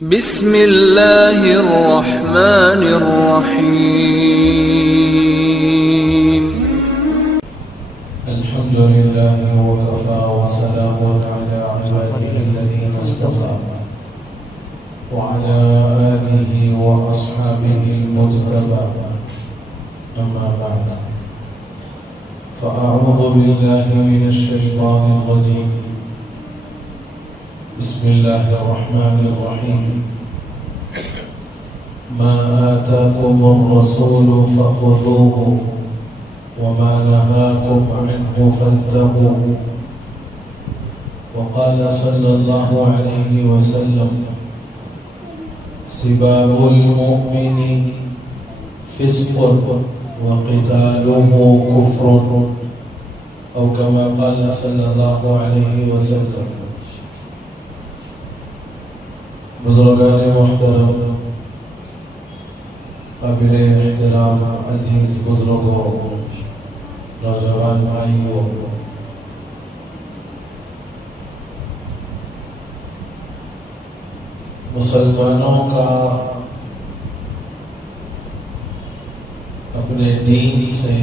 بسم اللہ الرحمن الرحیم الحمد للہ وکفا وسلام علی عباده الذین اصطفى وعلى آلہ واصحابہ المجتبى اما بعد فاعوذ باللہ من الشیطان الرجیم بسم اللہ الرحمن الرحیم ما آتاكم الرسول فخذوه وما نهاكم عنه فانتهوا وقال صلى الله عليه وسلم سباب المؤمن فسق وقتاله كفر أو كما قال صلى الله عليه وسلم بزرگان محترم قابل احترام عزیز بزرگوں نوجوان بھائیوں مسلمانوں کا اپنے دین سے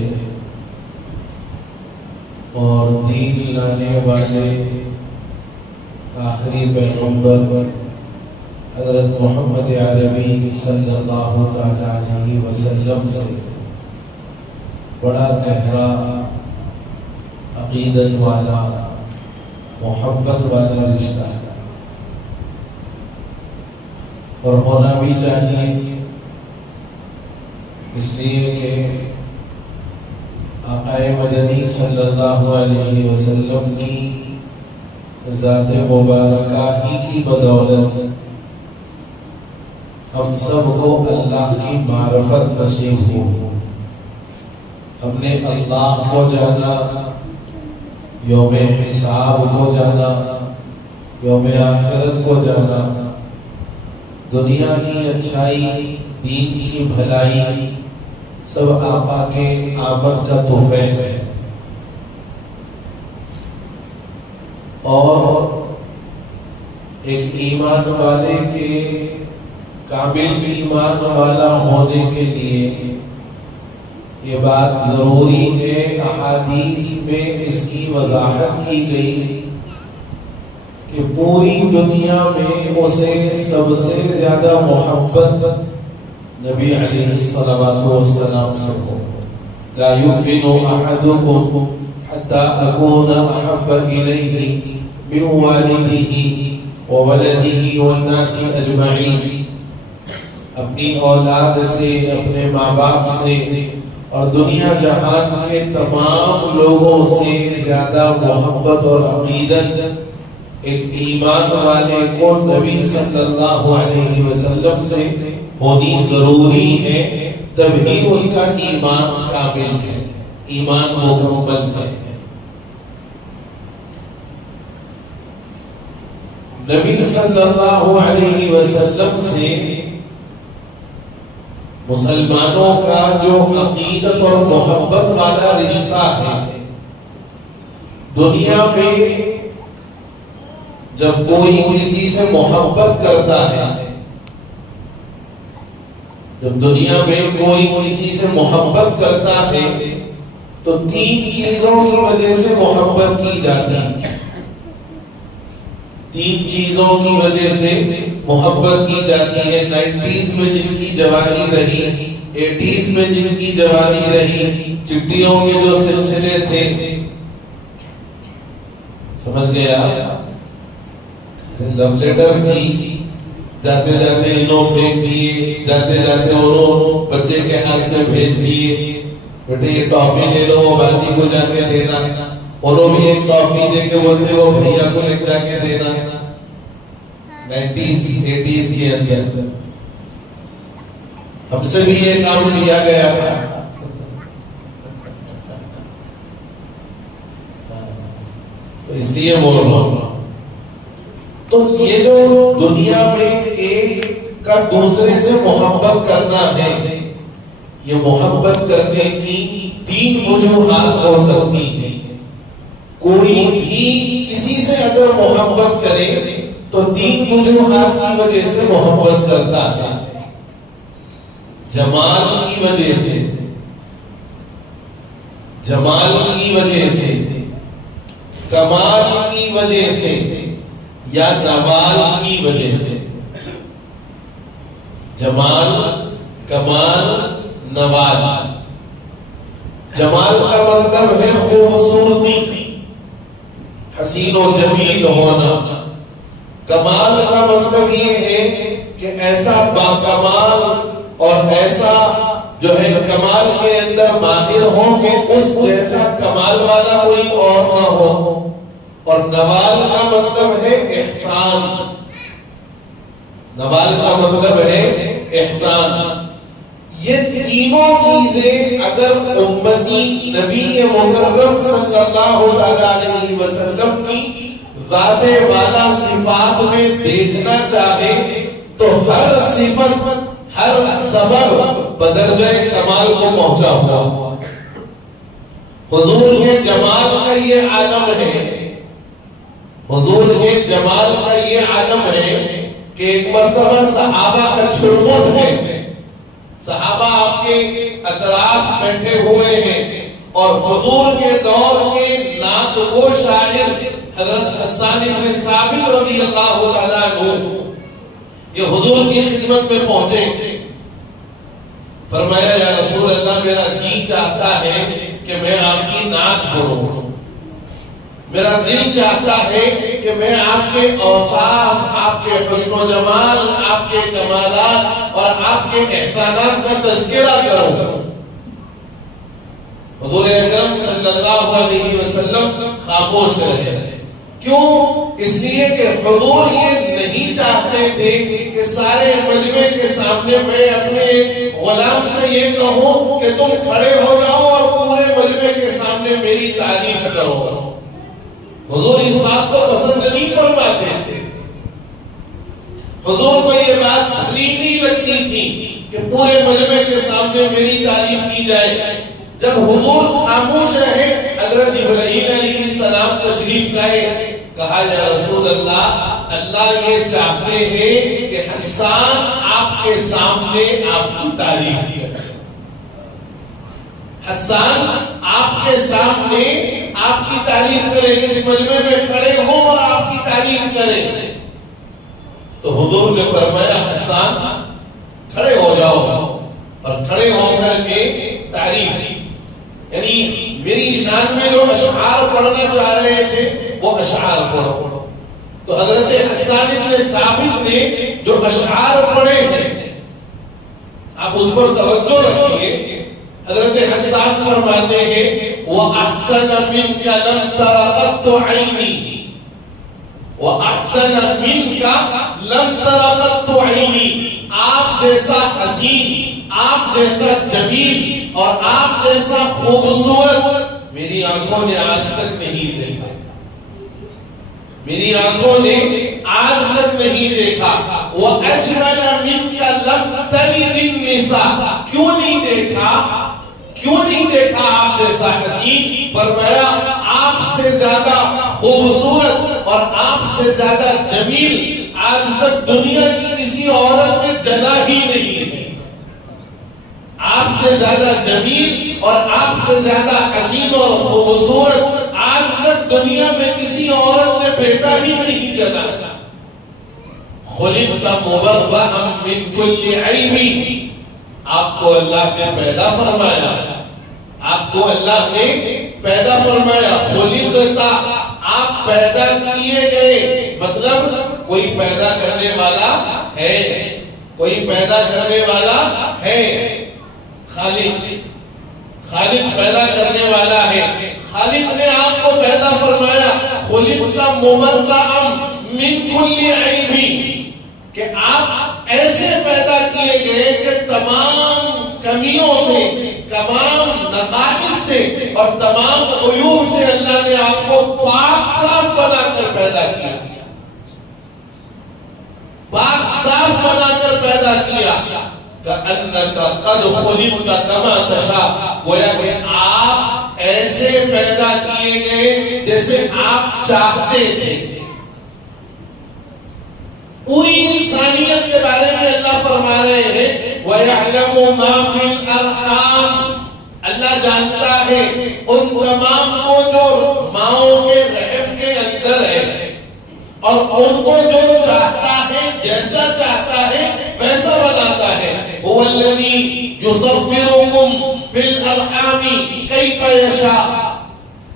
اور دین لانے والے آخری پیغمبر حضرت محمد عربی صلی اللہ علیہ وسلم سے بڑا گہرا عقیدت والا محبت والا رشتہ ہے اور ہونا بھی چاہیے، اس لیے کہ آقا مدنی صلی اللہ علیہ وسلم کی ذات مبارکہ ہی کی بدولت ہم سب کو اللہ کی معرفت نصیب ہوئی، ہم نے اللہ کو جانا، یوم حساب کو جانا، یوم آخرت کو جانا، دنیا کی اچھائی، دین کی بھلائی سب آقا کے آمد کا تحفہ ہے۔ اور ایک ایمان والے کے کامل ایمان والا ہونے کے لیے یہ بات ضروری ہے، احادیث میں اس کی وضاحت کی گئی کہ پوری دنیا میں اسے سب سے زیادہ محبت نبی علیہ السلام سے ہو۔ لا یؤمن احدکم حتی اکون احب الیہ من والدہ وولدہ والناس اجمعین، اپنی اولاد سے، اپنے ماں باپ سے اور دنیا جہان کے تمام لوگوں سے زیادہ محبت اور عقیدت ایک ایمان والے کو نبی صلی اللہ علیہ وسلم سے ہونی ضروری ہے، تبھی اس کا ایمان کامل ہے، ایمان مکمل ہے۔ نبی صلی اللہ علیہ وسلم سے مسلمانوں کا جو عقیدت اور محبت والا رشتہ ہے، دنیا میں جب کوئی کسی سے محبت کرتا ہے، جب دنیا میں کوئی کسی سے محبت کرتا ہے تو تین چیزوں کی وجہ سے محبت کی جاتی ہے، تین چیزوں کی وجہ سے محبت کی جاتی ہے۔ 90s میں جن کی جوانی رہی، 80s میں جن کی جوانی رہی، چٹھیوں کے جو سلسلے تھے، سمجھ گیا، لو لیٹرز تھی، جاتے جاتے انہوں پھینک دیے، جاتے جاتے انہوں بچے کے ہاتھ سے بھیج دیے، بیٹے یہ ٹافی لے لو، وہ بازی کو جا کے دینا، انہوں بھی ایک ٹافی دے کے بولتے وہ بھیا کو لے جا کے دینا۔ 90s 80s کے اندر ہم سے بھی یہ کام لیا گیا تھا، تو اس لیے بول رہا ہوں۔ تو یہ جو دنیا میں ایک کا دوسرے سے محبت کرنا ہے، یہ محبت کرنے کی 3 وجوہات ہو سکتی ہیں. کوئی بھی کسی سے اگر محبت کرے تو 3 وجوہات کی وجہ سے محبت کرتا ہے. جمال کی وجہ سے، جمال کی وجہ سے، کمال کی وجہ سے، یا نوال کی وجہ سے. جمال، کمال، نوال. جمال کا مطلب ہے خوبصورتی، حسین و جمیل ہونا. کمال کا مطلب یہ ہے کہ ایسا باکمال اور ایسا جو ہے کمال کے اندر ماہر ہو کہ اس جیسا کمال والا کوئی اور نہ ہو. اور نوال کا مطلب ہے احسان. نوال کا مطلب ہے احسان. یہ تینوں چیزیں اگر امتی نبی مکرم صلی اللہ علیہ وسلم کی ذات والا صفات میں دیکھنا چاہے تو ہر صفت، ہر سبب بدرجہ کمال کو پہنچا ہوا. حضور کے جمال کا یہ عالم ہے، حضور کے جمال کا یہ عالم ہے کہ ایک مرتبہ صحابہ کا چھڑمٹ ہے. صحابہ آپ کے اطراف بیٹھے ہوئے ہیں اور حضور کے دور کے نعت گو شاعر حضرت حسان بن ثابت رضی اللہ تعالیٰ عنہ یہ حضور کی خدمت میں پہنچے. فرمایا یا رسول اللہ میرا جی چاہتا ہے کہ میں آپ کی نعت پڑھوں، میرا دل چاہتا ہے کہ میں آپ کے اوصاف، آپ کے حسن و جمال، آپ کے کمالات اور آپ کے احسانات کا تذکرہ کروں. حضور اکرم صلی اللہ علیہ وسلم خاموش رہے. کیوں؟ اس لیے کہ حضور یہ نہیں چاہتے تھے کہ سارے مجمع کے سامنے میں اپنے غلام سے یہ کہوں کہ تم کھڑے ہو جاؤ اور پورے مجمع کے سامنے میری تعریف کرو. حضور اس بات کو پسند نہیں فرماتے تھے. حضور کو یہ بات بھلی نہیں لگتی تھی کہ پورے مجمع کے سامنے میری تعریف کی جائے. جب حضور خاموش رہے حضرت جبرائیل علیہ السلام تشریف لائے. کہا یا رسول اللہ، اللہ یہ چاہتے ہیں کہ حسان آپ کے سامنے آپ کی تعریف کرے. حسان آپ کے سامنے آپ کی تعریف کرے، اس مجمع میں کھڑے ہو اور آپ کی تعریف کرے. تو حضور نے فرمایا حسان کھڑے ہو جاؤ اور کھڑے ہو کر کے تعریف، یعنی میری شان میں جو اشعار پڑھنا چاہ رہے تھے وہ اشعار پڑھو. تو حضرت حسان بن ثابت نے جو اشعار پڑھے ہیں آپ اس پر توجہ رکھیے. حضرت حسان فرماتے ہیں وَأَحْسَنَ مِنْكَ لَمْ تَرَ قَطُّ عَيْنِي، وَأَحْسَنَ مِنْكَ لَمْ تَرَ قَطُّ عَيْنِي. آپ جیسا حسین، آپ جیسا جمیل اور آپ جیسا خوبصورت میری آنکھوں نے آج تک نہیں دیکھا، میری آنکھوں نے آج تک نہیں دیکھا. وَأَجْمَلَ مِنْكَ لَمْ تَلِدِ النِّسَاء. کیوں نہیں دیکھا، کیوں نہیں دیکھا آپ جیسا حسین؟ فرمایا آپ سے زیادہ خوبصورت اور آپ سے زیادہ جمیل آج تک دنیا کی کسی عورت نے جنا ہی نہیں ہے. آپ سے زیادہ جمیل اور آپ سے زیادہ حسین اور خوبصورت آج تک دنیا میں کسی عورت نے بیٹا ہی نہیں جنا. خلقت مبرأ من کل عیب. آپ کو اللہ نے پیدا فرمایا، آپ کو اللہ نے پیدا فرمایا. خلقت، آپ پیدا کیے گئے، مطلب کوئی پیدا کرنے والا ہے، کوئی پیدا کرنے والا ہے. خالق، خالق پیدا کرنے والا ہے. خالق نے آپ کو پیدا فرمایا. خلقت مبرأ من کل عیب، کہ آپ ایسے پیدا کیے گئے کہ تمام کمیوں سے، تمام نقائص سے اور تمام عیوب سے اللہ نے آپ کو پاک صاف بنا کر پیدا کیا، پاک صاف بنا کر پیدا کیا. کأنک قد خلقت کما تشاء، گویا کہ آپ ایسے پیدا کیے گئے جیسے آپ چاہتے تھے۔ پوری انسانیت کے بارے میں اللہ فرما رہے ہیں وَيَعْلَمُ مَا فِي الْأَرْحَامِ، اللہ جانتا ہے ان تمام کو جو ماؤں کے رحم کے اندر ہے، اور ان کو جو چاہتا ہے جیسا چاہتا ہے ویسا بناتا ہے۔ هُوَ الَّذِي يُصَوِّرُكُمْ فِي الْأَرْحَامِ كَيْفَ يَشَاءُ،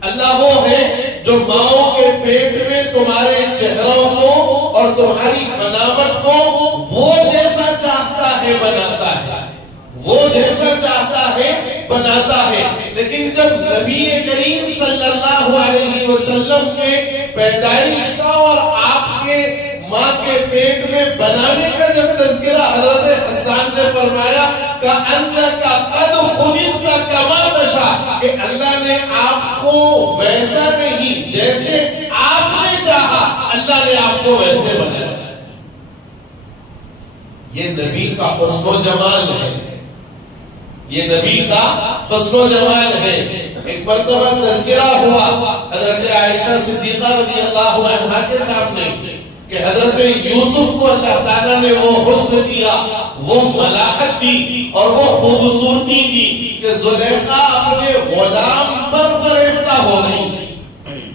اللہ وہ ہے جو ماؤں کے پیٹ میں تمہارے چہروں کو اور تمہاری بناوٹ کو وہ جیسا چاہتا ہے بناتا ہے، وہ جیسا چاہتا ہے بناتا ہے۔ لیکن جب نبی کریم صلی اللہ علیہ وسلم کے پیدائش کا اور آپ کے ماں کے پیٹ میں بنانے کا جب تذکرہ حضرت حسان نے فرمایا کأنک قد خلقت کما تشاء، کہ اللہ نے آپ کو ویسا نہیں جیسے آپ نے چاہا، اللہ نے آپ کو ویسے بنایا۔ یہ نبی کا حسن و جمال ہے، یہ نبی کا حسن و جمال ہے۔ ایک مرتبہ تذکرہ ہوا حضرت عائشہ صدیقہ رضی اللہ عنہا کے سامنے کہ حضرت یوسف کو اللہ تعالیٰ نے وہ حسن دیا، وہ ملاحت دی اور وہ خوبصورتی دی کہ زلیخا اپنے غلام پر فریفتہ ہو گئی،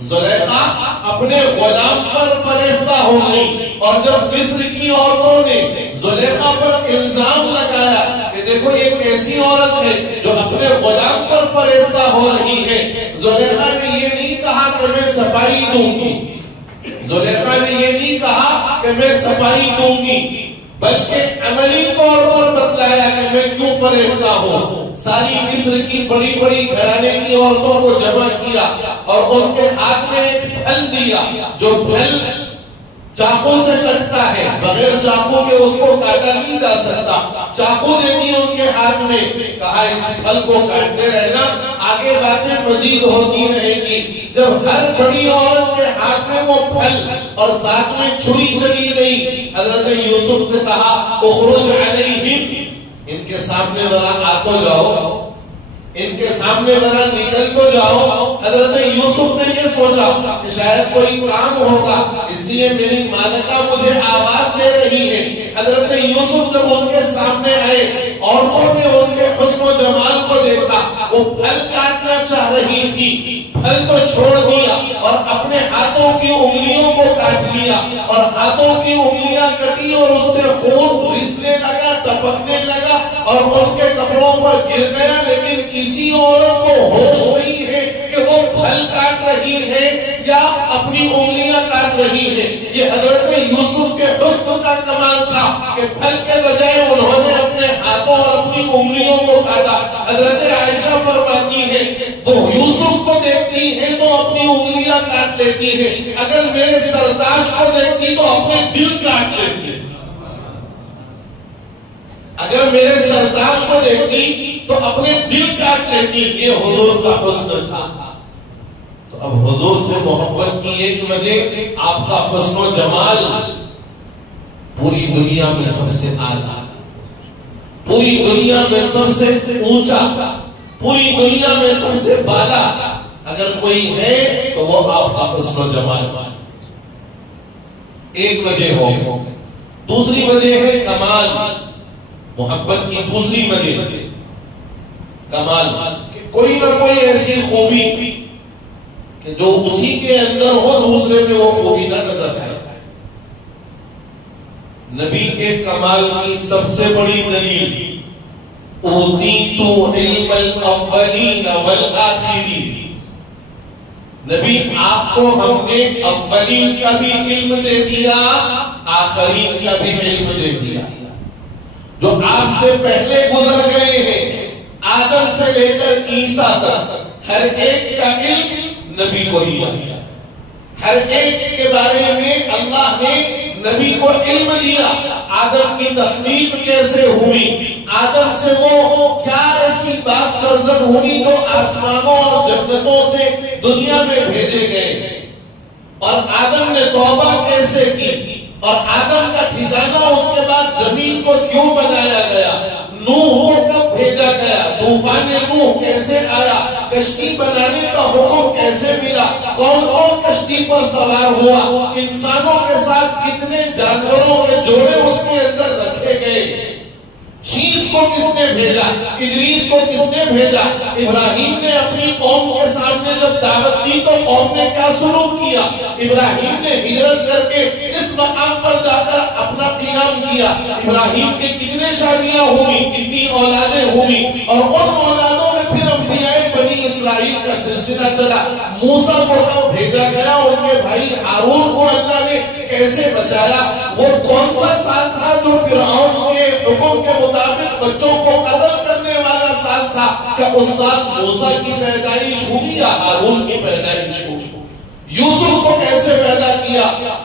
زلیخا اپنے غلام پر فریفتہ ہو گئی۔ اور جب مصر کی عورتوں نے زلیخا پر الزام لگایا کہ دیکھو یہ کیسی عورت ہے جو اپنے غلام پر فریفتہ ہو رہی ہے، زلیخا نے یہ نہیں کہا کہ میں صفائی دوں گی، زلیخا نے یہ نہیں کہا کہ میں صفائی دوں گی، بلکہ عملی طور پر بتلایا کہ میں کیوں فریفتہ ہوں۔ ساری مصر کی بڑی بڑی گھرانے کی عورتوں کو جمع کیا اور ان کے ہاتھ میں پھل دیا، جو پھل چاقو سے کٹتا ہے، بغیر چاقو کے اس کو کاٹا نہیں جا سکتا، چاقو دے دی ان کے ہاتھ میں، کہا اس پھل کو کاٹتے رہنا، آگے باتیں مزید ہوتی رہے گی۔ جب ہر بڑی عورت کے ہاتھ میں وہ پھل اور ساتھ میں چھری چلی گئی، حضرت یوسف سے کہا اخرج علیہم، ان کے سامنے ذرا آ تو جاؤ، ان کے سامنے ذرا نکل تو جاؤ۔ حضرت یوسف نے یہ سوچا کہ شاید کوئی کام ہوگا، اس لیے میری مالکہ مجھے آواز دے رہی ہے۔ حضرت یوسف جب ان کے سامنے آئے، عورتوں نے ان کے حسن و جمال کو دیکھا، وہ پھل کاٹنا چاہ رہی تھی، پھل تو چھوڑ دیا اور اپنے ہاتھوں کی انگلیوں کو کاٹ لیا، اور ہاتھوں کی انگلیاں کٹی اور اس سے خون رسنے لگا، ٹپکنے لگا اور ان کے کپڑوں پر گر گیا۔ لیکن کسی عورت کو ہوش نہیں ہے کہ وہ پھل کاٹ رہی ہے یا اپنی انگلیاں کاٹ رہی ہے۔ یہ حضرت یوسف کے حسن کا کمال تھا کہ پھل کے بجائے انہوں نے اپنے ہاتھوں اور اپنی انگلیوں کو کاٹا۔ حضرت عائشہ فرماتی ہے وہ یوسف کو دیکھتی ہے تو اپنی انگلیاں کاٹ لیتی ہے، اگر میرے سرتاج کو دیکھتی تو اپنے دل کاٹ لیتی، اگر میرے سرتاج کو دیکھتی تو اپنے دل کاٹ لیتی۔ یہ حضور کا حسن تھا۔ تو اب حضور سے محبت کی ایک وجہ آپ کا حسن و جمال پوری دنیا میں سب سے اعلیٰ، پوری دنیا میں سب سے اونچا، پوری دنیا میں سب سے بالا اگر کوئی ہے تو وہ آپ کا حسن و جمال۔ ایک وجہ ہو۔ دوسری وجہ ہے کمال، محبت کی دوسری وجہ کمال، کہ کوئی نہ کوئی ایسی خوبی کہ جو اسی کے اندر ہو دوسرے میں وہ خوبی نہ نظر آئے۔ نبی کے کمال کی سب سے بڑی دلیل اوتیت علم الاولین والآخرین، نبی آپ کو ہم نے اولین کا بھی علم دے دیا، آخرین کا بھی علم دے دیا۔ جو آپ سے پہلے گزر گئے ہیں آدم سے لے کر عیسیٰ تک، ہر ایک کا علم نبی کو دیا، ہر ایک کے بارے میں اللہ نے نبی کو علم دیا۔ آدم کی تخلیق کیسے ہوئی، آدم سے وہ کیا ایسی بات سرزد ہوئی جو آسمانوں اور جنتوں سے دنیا میں بھیجے گئے، اور آدم نے توبہ کیسے کی، اور آدم کا ٹھکانہ اس کے بعد زمین کو کیوں بنایا گیا۔ نوح کو کب بھیجا گیا، طوفان نوح کیسے آیا، کشتی بنانے کا حکم کیسے ملا، کون کون کشتی پر سوار ہوا، انسانوں کے ساتھ کتنے جانوروں کے جوڑے اس کے اندر رکھے گئے، شیس کو کس نے بھیجا، ادریس کو کس نے بھیجا، ابراہیم نے اپنی قوم کے سامنے جب دعوت دی تو قوم نے کیا سلوک کیا، ابراہیم نے ہجرت کر کے کس مقام پر جا کر اپنا قیام کیا، ابراہیم کے کتنے شادیاں ہوئی، کتنی اولادیں ہوئی، اور ان اولادوں میں پھر انبیاء بنی اسرائیل کا سلسلہ چلا، موسیٰ کو کب بھیجا گیا، ان کے بھائی ہارون کو اللہ نے کیسے بچایا، وہ کون سا سال تھا جو فرعون کے حکم کے مطابق بچوں کو قتل کرنے والا سال تھا، کیا اس سال موسیٰ کی پیدائش ہوئی یا ہارون کی پیدائش ہوئی، یوسف کو کیسے پیدا کیا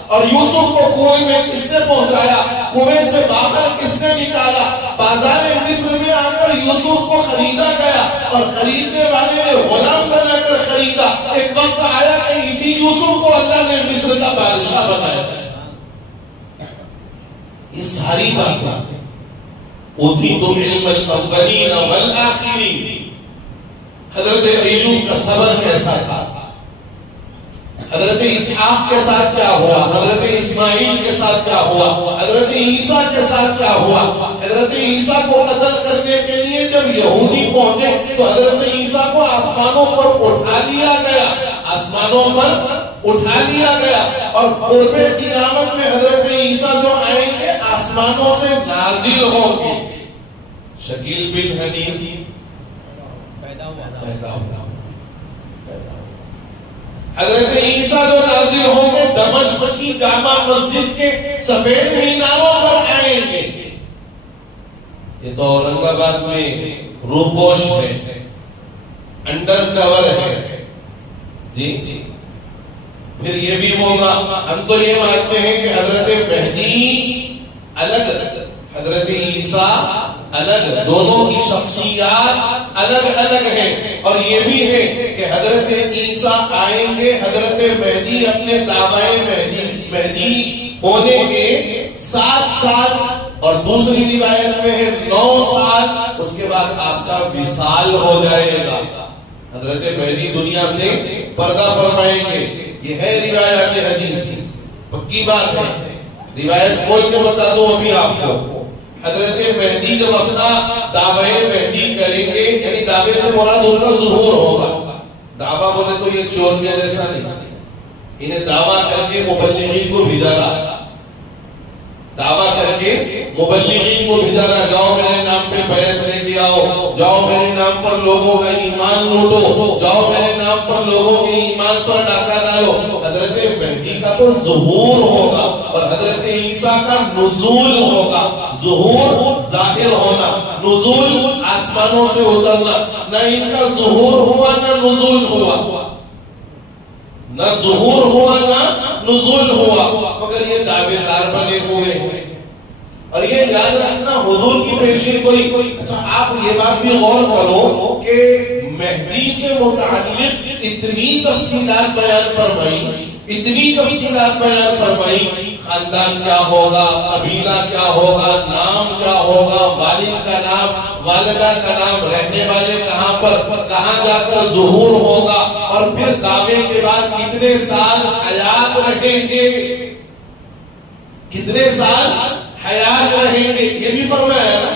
اور یوسف کو کنویں میں کس نے پہنچایا، کنویں سے باہر کس نے نکالا، بازار مصر میں آ کر یوسف کو خریدا گیا اور خریدنے والے نے غلام بنا کر خریدا، ایک وقت آیا کہ اسی یوسف کو اللہ نے مصر کا بادشاہ بنایا۔ یہ ساری باتیں اوتیت علم الاولین والآخرین، حضرت ایوب کا صبر کیسا تھا، حضرت اسحاق کے ساتھ کیا ہوا، حضرت اسماعیل کے ساتھ کیا ہوا، حضرت عیسیٰ کے ساتھ کیا ہوا، حضرت عیسیٰ کو قتل کرنے کے لیے جب یہودی پہنچے تو حضرت عیسیٰ کو آسمانوں پر اٹھا لیا گیا، آسمانوں پر اٹھا لیا گیا، اور قرب قیامت میں حضرت عیسیٰ جو آئیں گے آسمانوں سے نازل ہوں گے۔ شکیل بن حنیف پیدا ہوا، حضرت عیسیٰ جو نازل ہوں گے دمشق کی جامع مسجد کے سفید میناروں پر آئیں گے۔ یہ تو اورنگ آباد میں روپوش ہے، انڈر کور ہے جی۔ پھر یہ بھی ہوگا، ہم تو یہ مانتے ہیں کہ حضرت مہدی الگ، حضرت عیسیٰ الگ، دونوں کی شخصیات الگ الگ ہیں، اور یہ بھی ہے کہ حضرت عیسیٰ آئیں گے، حضرت مہدی اپنے دعوی مہدی ہونے کے 7 سال اور دوسری روایت میں ہے 9 سال، اس کے بعد آپ کا وصال ہو جائے گا، حضرت مہدی دنیا سے پردہ فرمائیں گے۔ یہ ہے روایات حدیث کی پکی بات ہے، روایت کھول کے بتا دوں ابھی آپ کو۔ حضرت مہدی جب اپنا دعوی مہدی کریں گے، یعنی دعوے سے مراد ان کا ظہور ہوگا، دعویٰ بولے تو یہ چور کے جیسا نہیں، انہیں دعویٰ کر کے مبلغین کو بھیجا رہا، دعویٰ کر کے مبلغین کو بھیجا رہا، جاؤ میرے نام پہ بیعت لے کے آؤ، جاؤ میرے نام پر لوگوں کا ایمان لوٹو، جاؤ میرے نام پر لوگوں کے ایمان پر ڈاکہ ڈالو۔ حضرت مہدی کا تو ظہور ہوگا اور حضرت عیسیٰ کا نزول ہوگا، ظہور ظاہر ہونا، نزول آسمانوں سے اترنا، نہ ان کا ظہور ہوا نہ نزول ہوا، نہ ظہور ہوا نہ نزول ہوا، مگر یہ دعوے دار بنے ہوئے ہیں۔ اور یہ یاد رکھنا حضور کی پیشین کوئی، اچھا آپ یہ بات بھی غور کرو کہ مہدی سے متعلق اتنی تفصیلات بیان فرمائی، اتنی تفصیلات بیان فرمائی، خاندان کیا ہوگا، قبیلہ کیا ہوگا، نام کیا ہوگا، والد کا نام، والدہ کا نام، رہنے والے کہاں پر، کہاں جا کر ظہور ہوگا، اور پھر دعوے کے بعد کتنے سال حیات رہیں گے، کتنے سال حیات رہیں گے، یہ بھی فرمایا ہے نا۔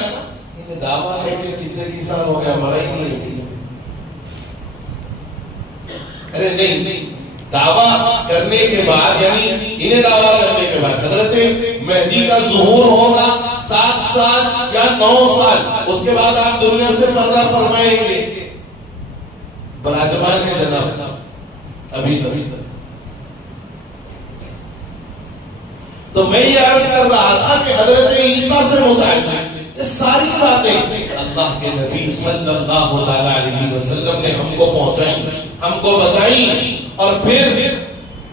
انہیں دعویٰ کر کے کتنے کی سال ہو گیا، مرا ہی نہیں ہے، ارے نہیں، دعویٰ کرنے کے بعد، یعنی انہیں دعویٰ کرنے کے بعد حضرت مہدی کا ظہور ہوگا 7 سال یا 9 سال، اس کے بعد آپ دنیا سے پردہ فرمائیں گے، براجمان ہے جناب ابھی تک۔ تو میں یہ عرض کر رہا تھا کہ حضرت عیسیٰ سے متعلق یہ ساری باتیں اللہ کے نبی صلی اللہ علیہ وسلم نے ہم کو پہنچائی، ہم کو بتائیں، اور پھر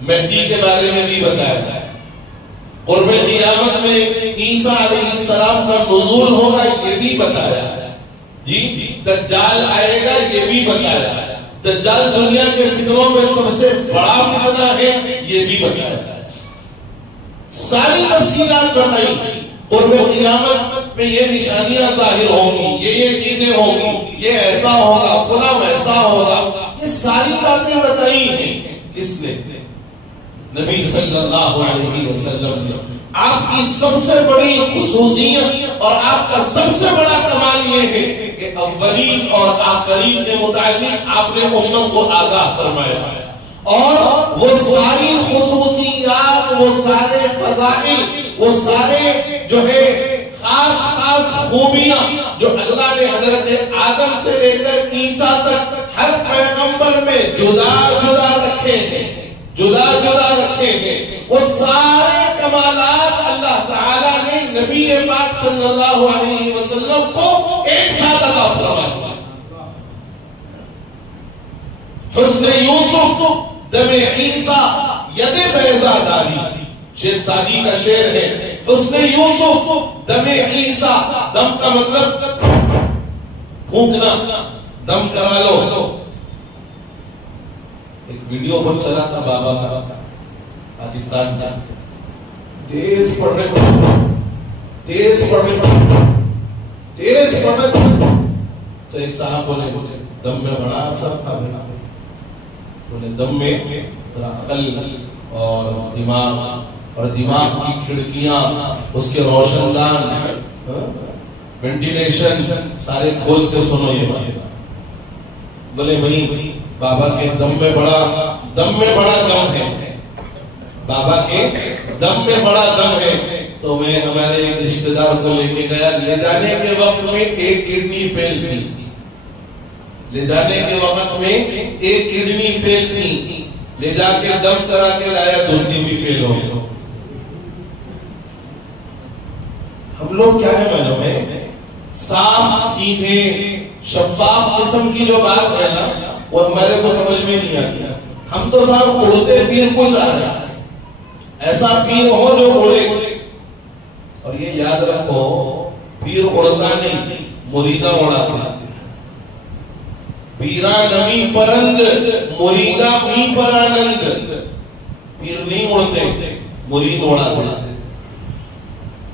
مہدی کے بارے میں بھی بتایا، قرب قیامت میں عیسیٰ علیہ السلام کا نزول ہوگا یہ بھی بتایا جی، دجال آئے گا یہ بھی بتایا، دجال دنیا کے فتنوں میں سب سے بڑا فتنہ ہے یہ بھی بتایا، ساری تفصیلات بتائی، قرب قیامت میں یہ نشانیاں ظاہر ہوں گی، یہ چیزیں ہوں گی، یہ ایسا ہوگا، فلاں ویسا ہوگا. یہ ساری باتیں بتائی ہیں کس نے؟ نبی صلی اللہ علیہ وسلم نے. آپ کی سب سے بڑی خصوصیت اور آپ کا سب سے بڑا کمال یہ ہے کہ اولین اور آخرین کے متعلق آپ نے امت کو آگاہ فرمایا، اور وہ ساری خصوصیات، وہ سارے فضائل، وہ سارے جو ہے خاص خاص خوبیاں جو اللہ نے حضرت آدم سے لے کر عیسیٰ تک ہر پیغمبر میں جدا جدا رکھے ہیں، جدا جدا رکھے ہیں، وہ سارے کمالات اللہ تعالیٰ نے نبی پاک صلی اللہ علیہ وسلم کو ایک ساتھ عطا فرمایا. حسن یوسف دم عیسیٰ ید بیضا داری، شیر سعدی کا شعر ہے. حسن یوسف دم عیسیٰ، دم کا مطلب پھونکنا، دم کرا لو. ایک ویڈیو پر چلا تھا بابا کا پاکستان کا، تیز پڑھ رہے، تیز پڑھ رہے، تیز پڑھ رہے، تو ایک صاحب بولے دم میں بڑا اثر تھا بھائی. بولے دم میں ذرا عقل اور دماغ، اور دماغ کی کھڑکیاں، اس کے روشن دان، وینٹیلیشن سارے کھول کے سنو یہ بات. بولے بھائی بابا کے دم میں بڑا دم ہے، بابا کے دم میں بڑا دم ہے. تو میں ہمارے ایک رشتہ دار کو لے کے گیا، لے جانے کے وقت میں ایک کڈنی فیل تھی، لے جانے کے وقت میں ایک کڈنی فیل تھی، لے جا کے دم کرا کے لایا، دوسری بھی فیل ہو گئی. ہم لوگ کیا ہے معلوم ہے، صاف سیدھے شفاف قسم کی جو بات ہے نا، وہ ہمارے کو سمجھ میں نہیں آتی. ہم تو صاحب اڑتے پیر کو چاہ جائے، ایسا پیر ہو جو اڑے. اور یہ یاد رکھو، پیر اڑتا نہیں، مریدہ اڑاتا. پیرا نمی پرند مریدہ می پرانند. پیر نہیں اڑتے، مرید اڑاتے.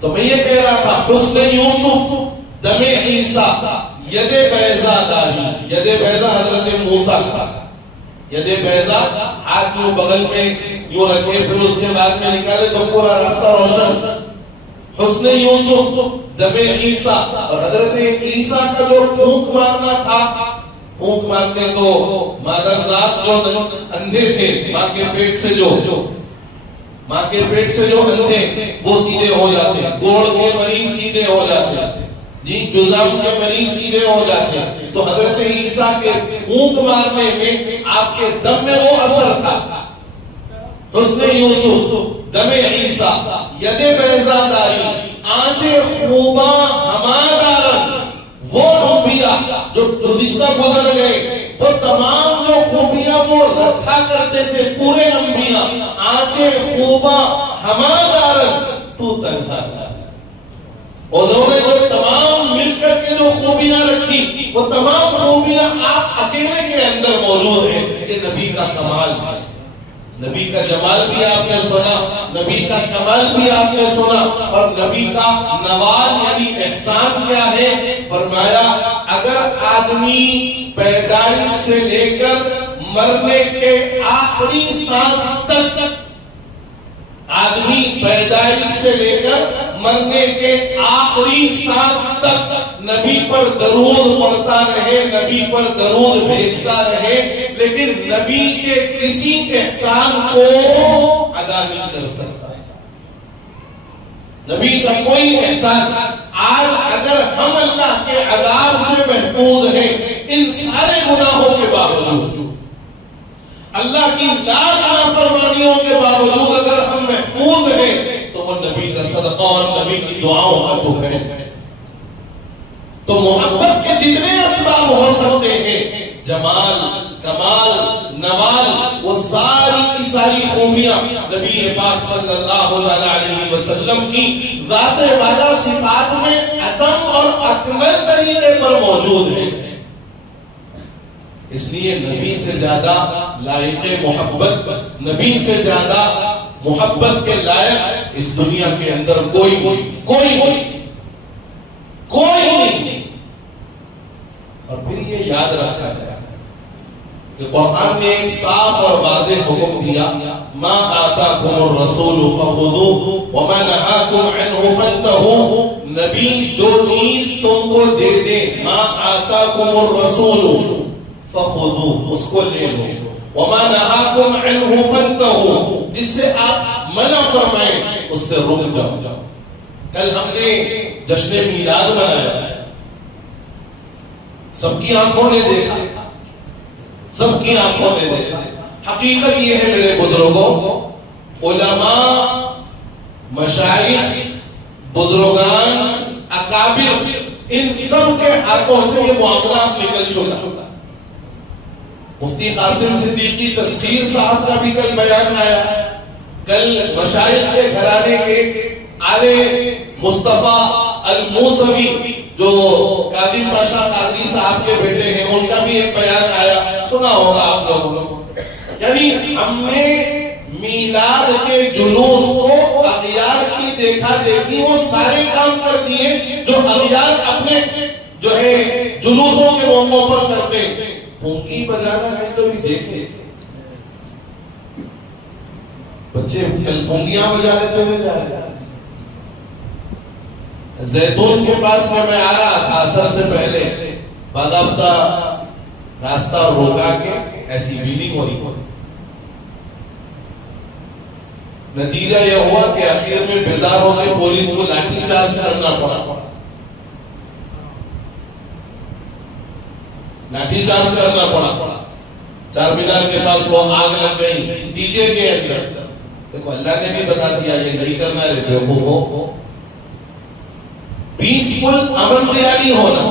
تو میں یہ کہہ رہا تھا، حسن یوسف دم عیسیٰ ید بیضا داری. ید بیضا حضرت موسیٰ کا، ید بیضا ہاتھ یوں بغل میں یوں رکھے، پھر اس کے بعد میں نکالے تو پورا راستہ روشن. حسن یوسف دم عیسیٰ، اور حضرت عیسیٰ کا جو پھونک مارنا تھا، پھونک مارتے تو مادر ذات جو اندھے تھے، ماں کے پیٹ سے جو اندھے وہ سیدھے ہو جاتے، گوڑ کے مریض سیدھے ہو جاتے، جی جزام کے مریض سیدھے ہو جاتے. تو حضرت عیسیٰ کے پھونک مارنے میں آپ کے دم میں وہ اثر تھا. حسن یوسف دم عیسیٰ ید بیضا داری، آنچے خوباں ہما دارن. وہ انبیاء جو گزشتہ گزر گئے، وہ تمام جو خوبیاں وہ رکھا کرتے تھے پورے انبیاء، آنچے خوباں ہما دارن تو تنہا دار. انہوں نے جو تمام مل کر کے جو خوبیاں رکھی، وہ تمام خوبیاں آپ اکیلے کے اندر موجود ہیں. یہ نبی کا کمال ہے. نبی کا جمال بھی آپ نے سنا، نبی کا کمال بھی آپ نے سنا، اور نبی کا نوال یعنی احسان کیا ہے؟ فرمایا اگر آدمی پیدائش سے لے کر مرنے کے آخری سانس تک، آدمی پیدائش سے لے کر مرنے کے آخری سانس تک نبی پر درود پڑھتا رہے، نبی پر درود بھیجتا رہے، لیکن نبی کے کسی احسان کو ادا نہیں کر سکتا. نبی کا کوئی احسان. آج اگر ہم اللہ کے عذاب سے محفوظ ہیں ان سارے گناہوں کے باوجود، اللہ کی لاکھ نافرمانیوں کے باوجود اگر ہم محفوظ ہیں، تو وہ نبی کا صدقہ اور نبی کی دعاؤں کا تحفہ ہے. تو محبت کے جتنے اسباب ہو سکتے ہیں، جمال، کمال، نوال، وہ ساری کی ساری خوبیاں نبی پاک صلی اللہ علیہ وسلم کی ذات والا صفات میں اتم اور اکمل طریقے پر موجود ہیں. اس لیے نبی سے زیادہ لائق محبت، نبی سے زیادہ محبت کے لائق اس دنیا کے اندر کوئی یاد رکھا جائے کہ قرآن نے ایک صاف اور واضح حکم دیا، ما آتاکم الرسول فخذوہ وما نہاکم عنہ فانتہوا، نبی جو چیز تم کو دے دے، ما آتاکم الرسول فخذوہ، اس کو لے لو، وما نہاکم عنہ فانتہوا، جس سے آپ منع فرمائیں اس سے رک جاؤ۔ کل ہم نے جشن میلاد منایا، سب کی آنکھوں نے دیکھا، سب کی آنکھوں نے دیکھا۔ حقیقت یہ ہے میرے بزرگوں، علماء، مشائخ، بزرگان، اکابر، ان سب کے ہاتھوں سے یہ معاملات نکل چکا۔ مفتی قاسم صدیقی تسخیر صاحب کا بھی کل بیان آیا، کل مشائخ کے گھرانے کے آلے مصطفیٰ الموسوی جو قادم پاشا قادری صاحب کے بیٹے ہیں، ان کا بھی ایک بیان آیا، سنا ہوگا آپ لوگوں نے۔ یعنی ہم نے میلاد کے جلوس کو اغیار کی دیکھا دیکھی وہ سارے کام کر دیے جو اغیار اپنے جو ہے جلوسوں کے موقعوں پر کرتے ہیں۔ پونکی بجانا ہے تو بھی دیکھے، بچے کل پونگیاں بجا لیتے ہوئے جا رہے ہیں۔ زیتون کے پاس میں آ رہا تھا عصر سے پہلے، باضابطہ راستہ روکا کے ایسی ویلنگ ہو رہی تھی۔ نتیجہ یہ ہوا کہ آخر میں بیزار ہو کے پولیس کو لاٹھی چارج کرنا پڑا، لاٹھی چارج کرنا پڑا۔ چار مینار کے پاس وہ آگ لگ گئی ڈی جے کے اندر۔ دیکھو اللہ نے بھی بتا دیا یہ نہیں کرنا ہے، بیوقوف ہو۔ پیسفل امن ریالی ہونا،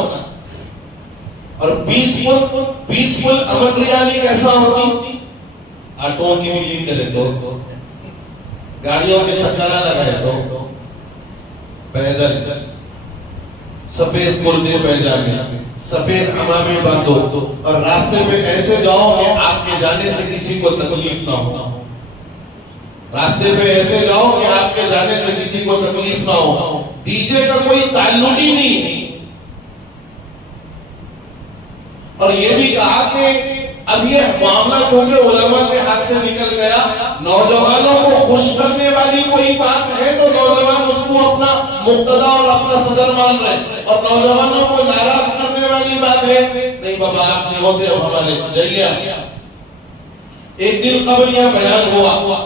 اور پیسفل امن ریالی کیسا ہوتی؟ آٹوں کی ویلنگ کرے تو، گاڑیوں کے چکرا لگائے تو، پیدل، سفید کرتے پیجامے، سفید عمامے باندھو، اور راستے پہ ایسے جاؤ کہ آپ کے جانے سے کسی کو تکلیف نہ ہو، راستے پہ ایسے جاؤ کہ آپ کے جانے سے کسی کو تکلیف نہ ہو۔ ڈی جے کا کوئی تعلق ہی نہیں۔ اور یہ بھی کہا کہ اب یہ معاملہ چونکہ علماء کے ہاتھ سے نکل گیا، نوجوانوں کو خوش کرنے والی کوئی بات ہے تو نوجوان اس کو اپنا مقتدا اور اپنا صدر مان رہے ہیں، اور نوجوانوں کو ناراض کرنے والی بات ہے نہیں بابا آپ نہیں ہوتے ہو ہمارے جائیے۔ ایک دن قبل یہ بیان ہوا،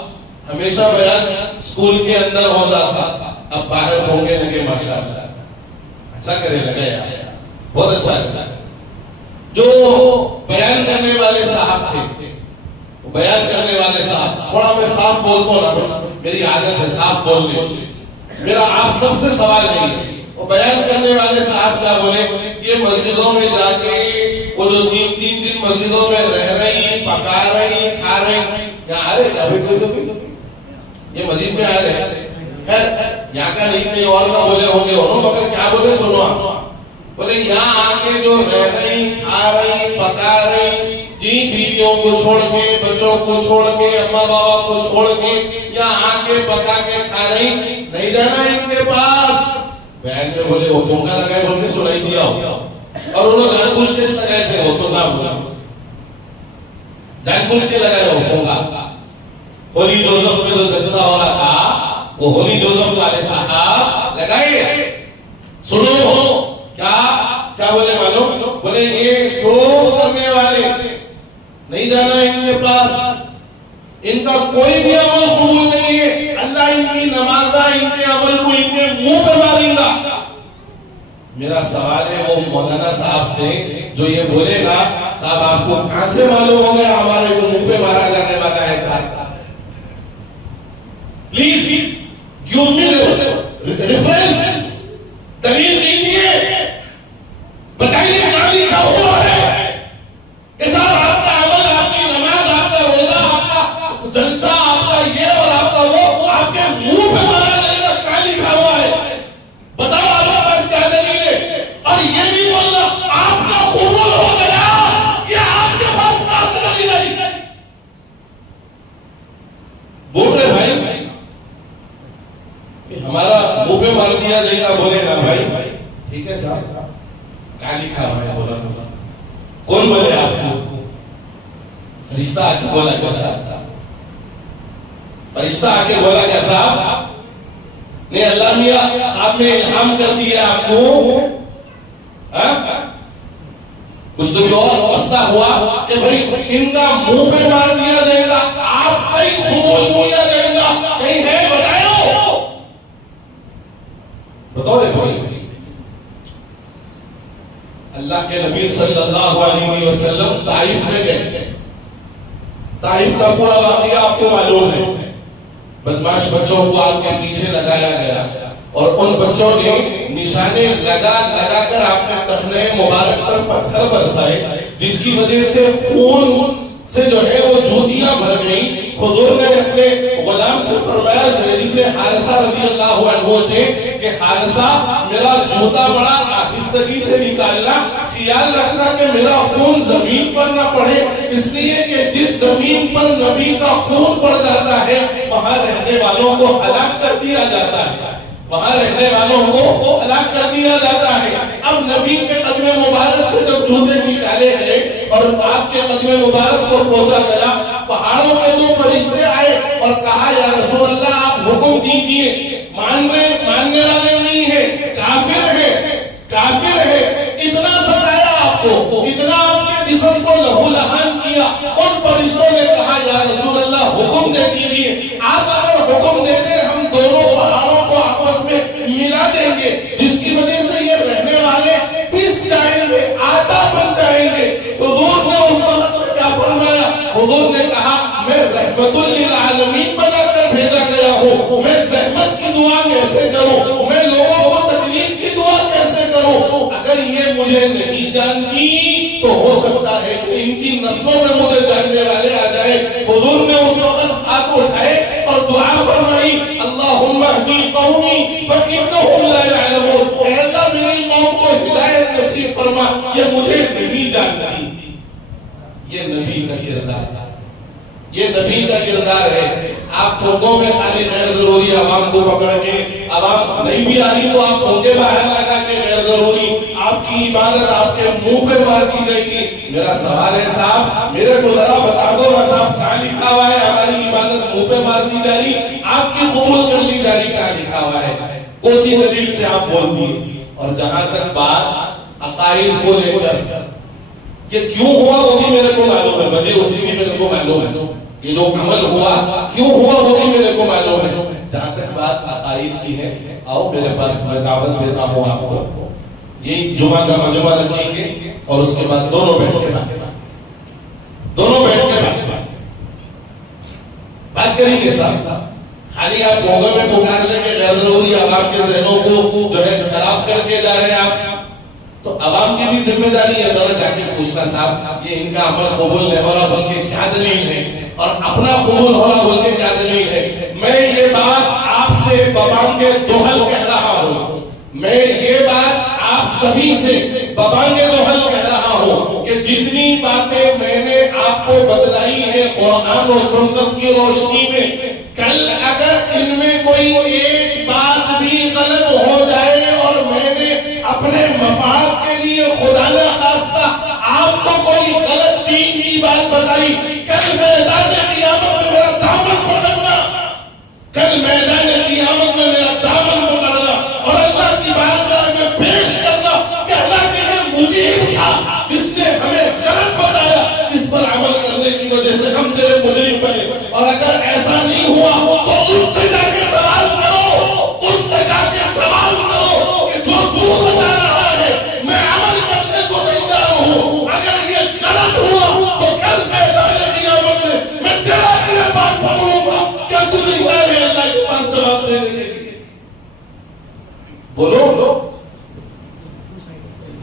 ہمیشہ بیان اسکول کے اندر ہوتا تھا، اب باہر ہونے لگے ماشاءاللہ، اچھا کرے لگے یار، بہت اچھا ہے۔ جو بیان کرنے والے صاحب تھے، بیان کرنے والے صاحب، تھوڑا میں صاف بولتا ہوں نا، میری عادت ہے صاف بولنے، میرا آپ سب سے سوال نہیں ہے۔ وہ بیان کرنے والے صاحب کیا بولے، یہ مسجدوں میں جا کے وہ جو تین دن مسجدوں میں رہ رہی، پکا رہی، کھا رہی، یہاں آ رہے کیا کوئی یہ مسجد میں آ رہے، خیر یہاں کا نہیں کہیں اور کا بولے ہوں گے انہوں، مگر کیا بولے سنو آپ، بولے یہاں آ کے جو رہ رہی، کھا رہی، پکا رہی، جی بیویوں کو چھوڑ کے، بچوں کو چھوڑ کے، اماں بابا کو چھوڑ کے یہاں آ کے پکا کے کھا رہی، نہیں جانا ان کے پاس۔ بہن میں بولے وہ پونکا لگائے بول کے سنائی دیا ہو، اور انہوں جان بوجھ کے لگائے تھے، وہ سننا بولا جان بوجھ کے لگائے وہ پونکا۔ ہولی جوزف میں جو جلسہ ہو رہا تھا، وہ ہولی جوزف والے صاحب لگائے، سنو کیا بولے معلوم، بولے یہ شور کرنے والے نہیں جانا ان کے پاس، ان کا کوئی بھی عمل قبول نہیں ہے، اللہ ان کی نمازہ ان کے عمل کو ان کے منہ پر ماریں گا۔ میرا سوال ہے وہ مولانا صاحب سے جو یہ بولے گا، صاحب آپ کو کہاں سے معلوم ہو گیا ہمارے کو منہ پہ مارا جانے والا ہے؟ صاحب پلیز گیو می ریفرنس، دلیل دیجئے، بتائیے کہاں لکھا ہوا ہے کہ صاحب آپ کا عمل، آپ کی نماز، آپ کا روزہ، آپ کا جلسہ، آپ کا یہ اور آپ کا وہ آپ کے منہ پہ مارا جائے گا، کہاں لکھا ہوا ہے؟ بتاؤ آپ کے پاس کیا دلیل ہے؟ اور یہ بھی بولنا آپ کا قبول ہو گیا، یہ آپ کے پاس کہاں سے دلیل آئی؟ بول رہے بھائی ہمارا منہ پہ مار دیا جائے گا، بولے نا بھائی ٹھیک ہے صاحب، کہاں لکھا ہوا ہے؟ بولا نا صاحب کون بولے آپ کو؟ فرشتہ آ کے بولا کیا صاحب؟ فرشتہ آ کے بولا کیا صاحب؟ نہیں اللہ میاں خواب میں الہام کر دیا آپ کو، کچھ تو بھی اور وسطہ ہوا کہ بھئی ان کا منہ پہ مار دیا جائے گا، آپ کہیں خمول دیا جائے گا، کہیں ہے بتائیو، بتاؤ دے بھائی۔ اللہ کے نبی صلی اللہ علیہ وسلم طائف میں گئے، طائف کا پورا واقعہ آپ کو معلوم ہے، بدماش بچوں کو آپ کے پیچھے لگایا گیا اور ان بچوں نے نشانے لگا لگا کر آپ کے ٹخنے مبارک پر پتھر برسائے، جس کی وجہ سے خون سے جو ہے وہ جوتیاں بھر گئیں۔ حضور نے اپنے غلام سے فرمایا زید بن حارثہ رضی اللہ عنہ سے کہ حارثہ میرا جوتا بڑا آہستگی سے نکالنا، خیال رکھنا کہ میرا خون زمین پر نہ پڑے، اس لیے کہ جس زمین پر نبی کا خون پڑ جاتا ہے وہاں رہنے والوں کو ہلاک کر دیا جاتا ہے، وہاں رہنے والوں کو ہلاک کر دیا جاتا ہے۔ اب نبی کے قدم مبارک سے جب جوتے نکالے گئے اور آپ کے قدم مبارک کو پہنچا گیا، پہاڑوں کے دو فرشتے آئے اور کہا یا رسول اللہ آپ حکم دیجئے، ماننے والے نہیں ہے، کافر ہے، اتنا ستایا آپ کو، اتنا آپ کے جسم کو لہو لہان کیا۔ ان فرشتوں نے کہا یا رسول اللہ حکم دے دیجئے، آپ اگر حکم دے دیں ہم دونوں پہاڑوں کو آپس میں ملا دیں گے، جس کی وجہ سے یہ رہنے والے پس جائیں گے، آٹا بن جائیں گے۔ حضور نے اس وقت میں کیا فرمایا؟ حضور نے کہا میں رحمت للعالمین بنا کر بھیجا گیا ہوں، میں زحمت کی دعا کیسے کروں، میں لوگوں کو تکلیف کی دعا کیسے کروں؟ اگر یہ مجھے نہیں جانتی تو ہو سکتا ہے کہ ان کی نسلوں میں مجھے جاننے والے آ جائے۔ حضور نے اس وقت ہاتھ اٹھائے اور دعا فرمائی اللہم اہدی قومی فإنہم لا یعلمون، اے اللہ میری قوم کو ہدایت نصیب فرما، یہ مجھے نہیں جانتی۔ یہ نبی کا کردار ہے، یہ نبی کا کردار ہے۔ آپ پھونکوں میں خالی غیر ضروری عوام کو پکڑ کے، عوام نہیں بھی آ رہی تو آپ پھونکے باہر لگا کے غیر ضروری آپ کی عبادت آپ کے منہ پہ مار دی جائے گی۔ میرا سوال ہے صاحب میرے کو ذرا بتا دو نا صاحب، کہاں لکھا ہوا ہے ہماری عبادت منہ پہ مار دی جا رہی، آپ کی قبول کر لی جا رہی، کہاں لکھا ہوا ہے؟ کوسی دلیل سے آپ بول دیے۔ اور جہاں تک بات عقائد کو لے کر یہ کیوں ہوا وہ بھی میرے کو معلوم ہے، وجہ اسی بھی میرے کو معلوم ہے، یہ جو عمل ہوا کیوں ہوا وہ بھی میرے کو معلوم ہے۔ جہاں تک بات عقائد کی ہے، آؤ میرے پاس میں دعوت دیتا ہوں آپ کو، یہی جمعہ کا مجمع رکھیں گے اور اس کے بعد دونوں بیٹھ کے بات کریں گے صاحب۔ خالی آپ موقع میں پکار لیں کہ غیر ضروری عوام کے ذہنوں کو جو ہے خراب کر کے جا رہے ہیں آپ، تو عوام کی بھی ذمہ داری ہے ذرا جا کے پوچھنا صاحب یہ ان کا عمل قبول نہیں ہو رہا بول کے کیا دلیل ہے، اور اپنا قبول ہو رہا بول کے کیا دلیل ہے۔ میں یہ بات آپ سے ببانگ دوہل کہہ رہا ہوں، میں یہ بات آپ سبھی سے ببانگ دوہل کہہ رہا ہوں کہ جتنی باتیں میں نے آپ کو بتلائی ہیں قرآن و سنت کی روشنی میں، کل اگر ان میں کوئی ایک بات بھی غلط ہو جائے اور میں نے اپنے مفاد کے لیے خدا نہ خواستہ آپ کو کوئی غلط دین کی بات بتائی، کل میدان قیامت میں میرا دامن پکڑنا، کل میدان قیامت میں میرا دامن پکڑنا اور اللہ کی بارگاہ میں پیش کرنا، کہنا کہ یہ مجیب تھا جس نے ہمیں غلط بتایا، اس پر عمل کرنے کی وجہ سے ہم تیرے مجرم بنے۔ اور اگر ایسا نہیں ہوا تو ان سے جا کے سوال کرو، ان سے جا کے سوال کرو کہ جو تو بتا رہا ہے میں عمل کرنے کو تیار ہوں، اگر یہ غلط ہوا تو کل میدان قیامت میں تیرا بات پکڑوں گا، کیا تو نہیں ہے اللہ کے پاس جواب دینے کے لیے؟ بولو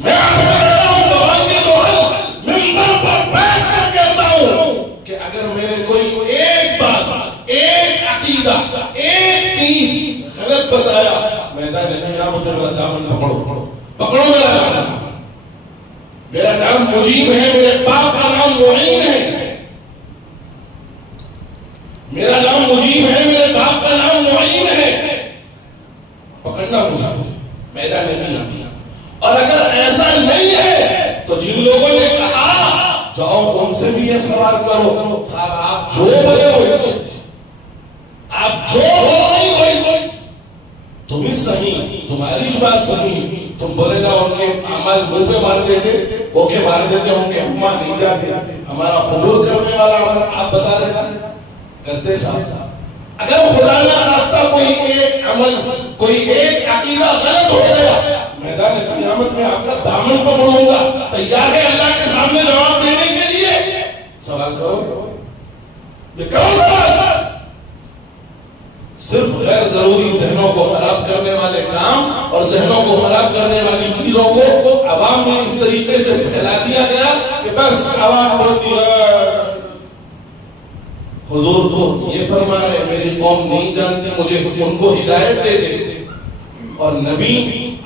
میں آپ سے کہہ رہا ہوں بوانگی دوہل منبر پر بیٹھ کر کہتا ہوں کہ اگر میں نے کوئی ایک بات، ایک عقیدہ، ایک چیز غلط بتایا، میدان قیامت میں میرا دامن پکڑو میرا دامن۔ میرا نام مجیب ہے، میرے باپ کا نام معین ہے، میرا نام مجیب ہے، میرے باپ کا نام معین ہے، پکڑنا مجھے میدان قیامت۔ اور اگر ایسا نہیں ہے تو جن لوگوں نے کہا یہ سوال کرو صاحب آپ جو بولے وہی چیز، آپ جو بول رہی وہی چیز، تم ہی صحیح، تمہاری جو بات صحیح، تم بولے گا ان کے عمل منہ پہ مار دیتے، وہ کے مار دیتے ہوں کہ ہم نہیں جاتے، ہمارا قبول کرنے والا عمل آپ بتا رہے ہیں کرتے صاحب۔ اگر خدا نہ خواستہ کوئی ایک عمل، کوئی ایک عقیدہ غلط ہو گیا، میدان قیامت میں آپ کا دامن پکڑوں گا، تیار ہے اللہ کے سامنے جواب دینے کے لیے؟ سوال کرو، یہ کرو سوال۔ صرف غیر ضروری ذہنوں کو خراب کرنے والے کام اور ذہنوں کو خراب کرنے والی چیزوں کو عوام میں اس طریقے سے پھیلا دیا گیا کہ بس عوام بولتی ہے۔ حضور تو یہ فرما رہے میری قوم نہیں جانتی مجھے، ان کو ہدایت دے دے۔ اور نبی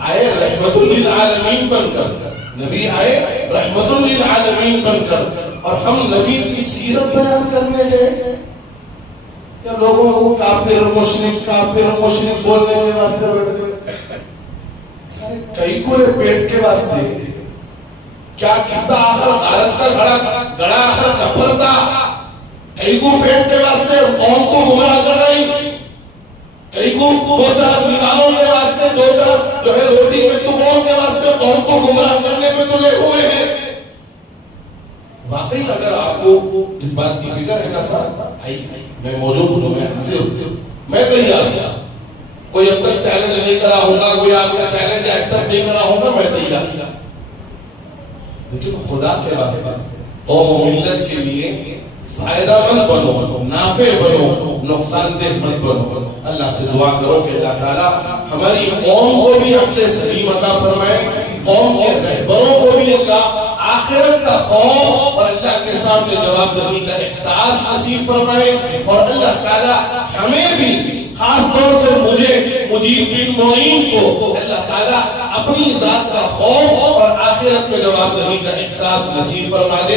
آئے رحمت للعالمین بن کر، نبی آئے رحمت للعالمین بن کر، اور ہم نبی کی سیرت بیان کرنے گئے یا لوگوں کو کافر مشرک بولنے کے واسطے بیٹھ گئے؟ کئی کو پیٹ کے واسطے کیا کہتا آخر غارت کا گڑا آخر کفر تھا، کئی کو پیٹ کے واسطے قوم کو گمراہ کر رہی، کئی کو دو چار نکالوں کے واسطے، دو چار جو ہے روٹی کے ٹکڑوں کے واسطے قوم کو گمراہ کرنے میں تلے ہوئے ہیں۔ واقعی اگر آپ کو اس بات کی فکر ہے نا صاحب، میں موجود ہوں، میں حاضر ہوں، میں تیار ہوں، کوئی اب تک چیلنج نہیں کرا ہوگا، کوئی آپ کا چیلنج ایکسپٹ نہیں کرا ہوگا، میں تیار ہوں، لیکن خدا کے واسطے قوم و ملت کے لیے فائدہ مند بنو، نافع بنو، نقصان دہ مت بنو۔ اللہ سے دعا کرو کہ اللہ تعالیٰ ہماری قوم کو بھی عقل سلیم عطا فرمائے، قوم کے رہبروں کو بھی اللہ آخرت کا خوف اور اللہ کے سامنے جواب دہی کا احساس نصیب فرمائے، اور اللہ تعالیٰ ہمیں بھی خاص طور سے مجیب بن معین کو اللہ تعالیٰ اپنی ذات کا خوف اور آخرت میں جواب دہی کا احساس نصیب فرما دے۔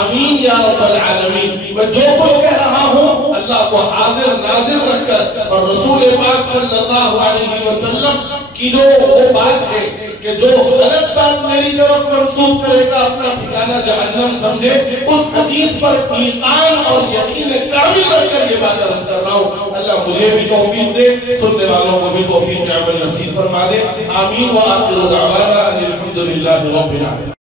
آمین یا رب العالمین۔ میں جو کچھ کہہ رہا ہوں اللہ کو حاضر ناظر رکھ کر، اور رسول پاک صلی اللہ علیہ وسلم کی جو وہ بات ہے کہ جو غلط بات میری طرف منسوب کرے گا اپنا ٹھکانہ جہنم سمجھے، اس حدیث پر ایمان اور یقین کامل رکھ کر یہ بات عرض کر رہا ہوں۔ اللہ مجھے بھی توفیق دے، سننے والوں کو بھی توفیق عمل نصیب فرما دے۔ آمین وآخر دعوانا الحمدللہ رب العالمین۔